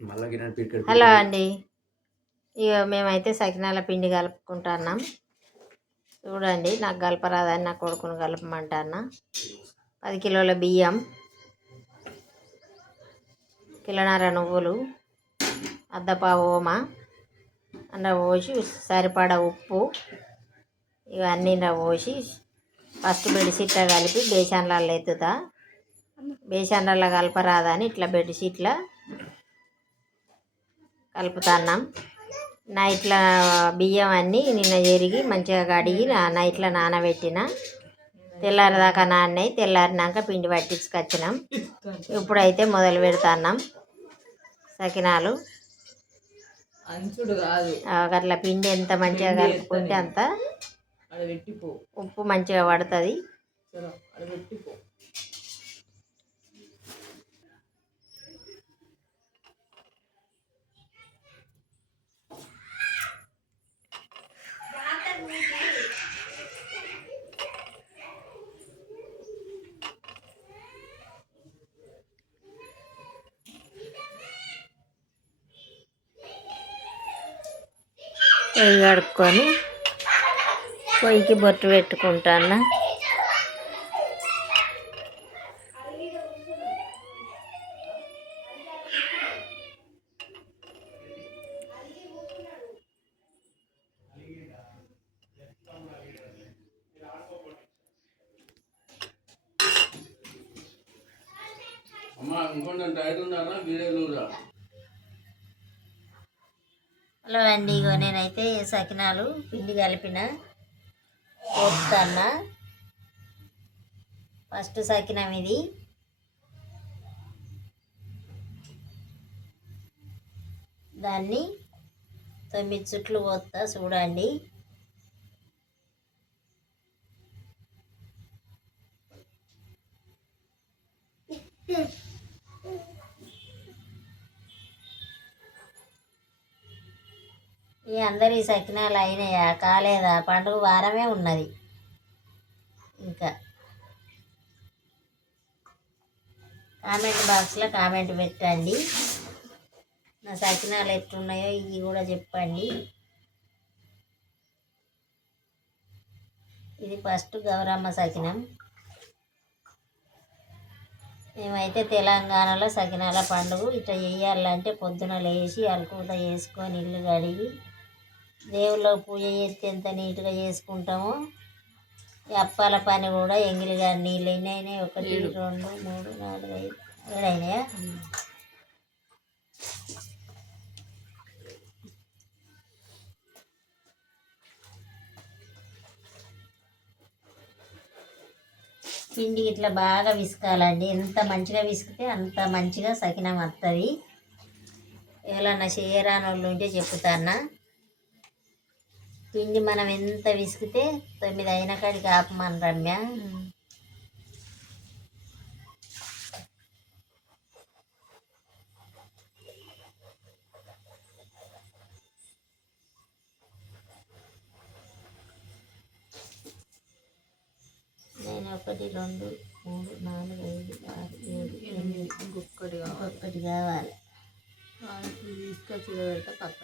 Hello అండి, ఇక మేమైతే సకినాల పిండి కలుపుకుంటున్నాం. చూడండి, నాకు కలపరాదని నా కొడుకును కలపమంటున్నా. 10 కిలోల బియ్యం, కిలోన్నర నువ్వులు, అద్దపావు ఓమ అందులో పోసి సరిపడా ఉప్పు ఇవన్నీ పోసి ఫస్ట్ బెడ్షీట్లో కలిపి బేసన్లలో ఎత్తుతా. బేసన్లలో కలపరాదని ఇట్లా బెడ్షీట్లో కలుపుతున్నాం. నైట్లో బియ్యం అన్నీ నిన్న ఎరిగి మంచిగా కడిగి నైట్లో నానబెట్టిన. తెల్లారిదాకా నాన్నాయి. తెల్లారినాక పిండి పట్టించుకొచ్చినాం. ఇప్పుడైతే మొదలు పెడుతున్నాం సకినాలు. అట్లా పిండి ఎంత మంచిగా కలుపుకుంటే అంత ఉప్పు మంచిగా పడుతుంది. పొయ్యి కడుక్కొని పొయ్యికి బొట్టు పెట్టుకుంటాను. హలో అండి, ఇగో నేనైతే సకినాలు పిండి కలిపిన పోపుతాన్న. ఫస్ట్ సకినం ఇది. దాన్ని 9 చుట్లు పోస్తా చూడండి. ఈ అందరి సకినాలు అయినాయా కాలేదా? పండుగ వారమే ఉన్నది. ఇంకా కామెంట్ బాక్స్లో కామెంట్ పెట్టండి. నా సకినాలు ఎట్లున్నాయో ఇవి కూడా చెప్పండి. ఇది ఫస్ట్ గౌరమ్మ సకినం. మేమైతే తెలంగాణలో సకినాల పండుగ ఇట్లా చేయాలంటే పొద్దున లేచి అలుకూత చేసుకొని ఇల్లు కడిగి దేవుళ్ళ పూజ చేస్తే ఎంత నీట్గా చేసుకుంటామో అప్పాల పని కూడా ఎంగిలిగా నీళ్ళు ఎన్ని అయినాయి? 1 2 3 4 5 7 అయినాయా? పిండి ఇట్లా బాగా విసుకాలండి. ఎంత మంచిగా విసికితే అంత మంచిగా సకినం వస్తుంది. ఎవరన్నా చేయరాని వాళ్ళు ఉంటే చెప్తాన్నా. పిండి మనం ఎంత విసికితే 9 అయిన కాడికి ఆపమని రమ్య. నేను 1 2 3 4 5 6 7 8 ఇంకొకటి కావాలి. తీసుకొచ్చి పెడతా పక్క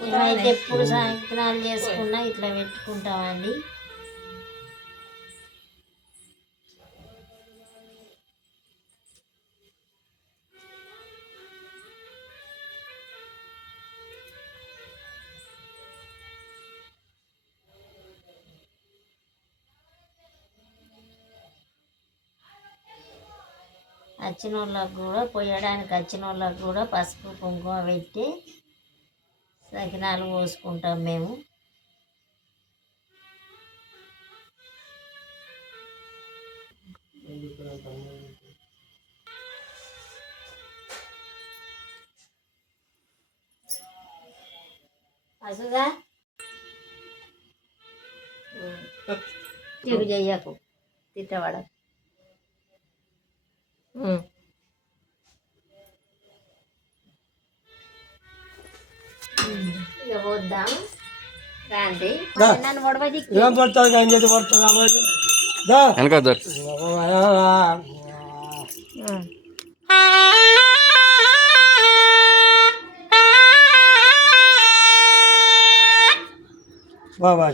మేమైతే ఎప్పుడు సాయంత్రాలు చేసుకున్నా ఇట్లా పెట్టుకుంటామండి. వచ్చిన వాళ్ళకు కూడా పోయడానికి వచ్చిన వాళ్ళకు కూడా పసుపు కుంకుమ పెట్టి సకినాలు పోసుకుంటాం మేము. అసుగా చెడు చెయ్యకు తిట్టవాడ. ఇక పోద్దాం రాండి. నన్ను పొడవది బాబా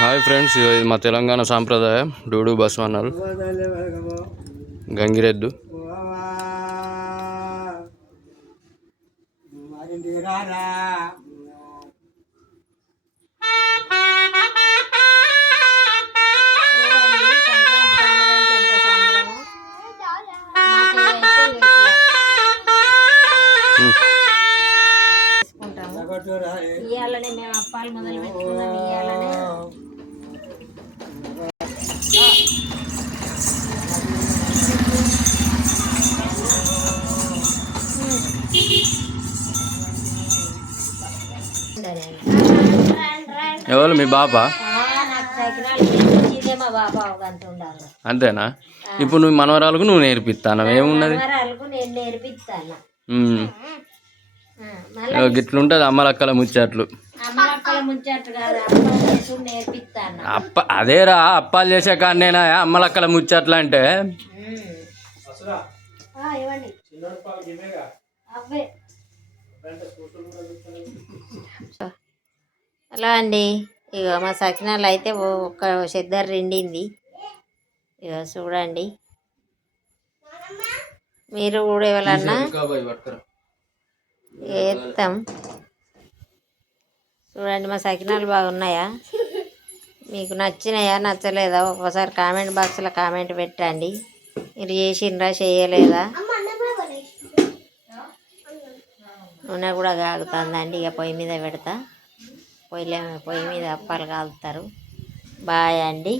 హాయ్ ఫ్రెండ్స్, ఇది మా తెలంగాణ సాంప్రదాయం డూడు బసవన్నలు గంగిరెద్దు. ఇయ్యాలనే మేము అప్పాలు మొదలు పెట్టుకున్నాం. ఇయ్యాలనే ఎవరు మీ బాబా? నాకు సకినాలు మా బాబా అంత ఉండాలి. అంతేనా? ఇప్పుడు నువ్వు మనవరాలకు నువ్వు నేర్పిస్తాను ఏమున్నది? నేను నేర్పిస్తాను. గిట్లుంటది అమ్మలక్కల ముచ్చట్లు. అదేరా అప్పాలు చేసే కాడనేనా అమ్మలక్కల ముచ్చట్లు అంటే? అలా అండి. ఇక మా సకినాలు అయితే ఒక చెద్దరు రెండింది. ఇక చూడండి, మీరు కూడా ఎవరన్నా వేస్తాం. చూడండి మా సకినాలు బాగున్నాయా, మీకు నచ్చినాయా నచ్చలేదా ఒకసారి కామెంట్ బాక్స్లో కామెంట్ పెట్టండి. మీరు చేసిండ్రా చేయలేదా? నూనె కూడా కాగుతుందండి. ఇక పొయ్యి మీద పెడతా. పొయ్యి మీద అప్పాలు కాలుతారు. బాయ్ అండి.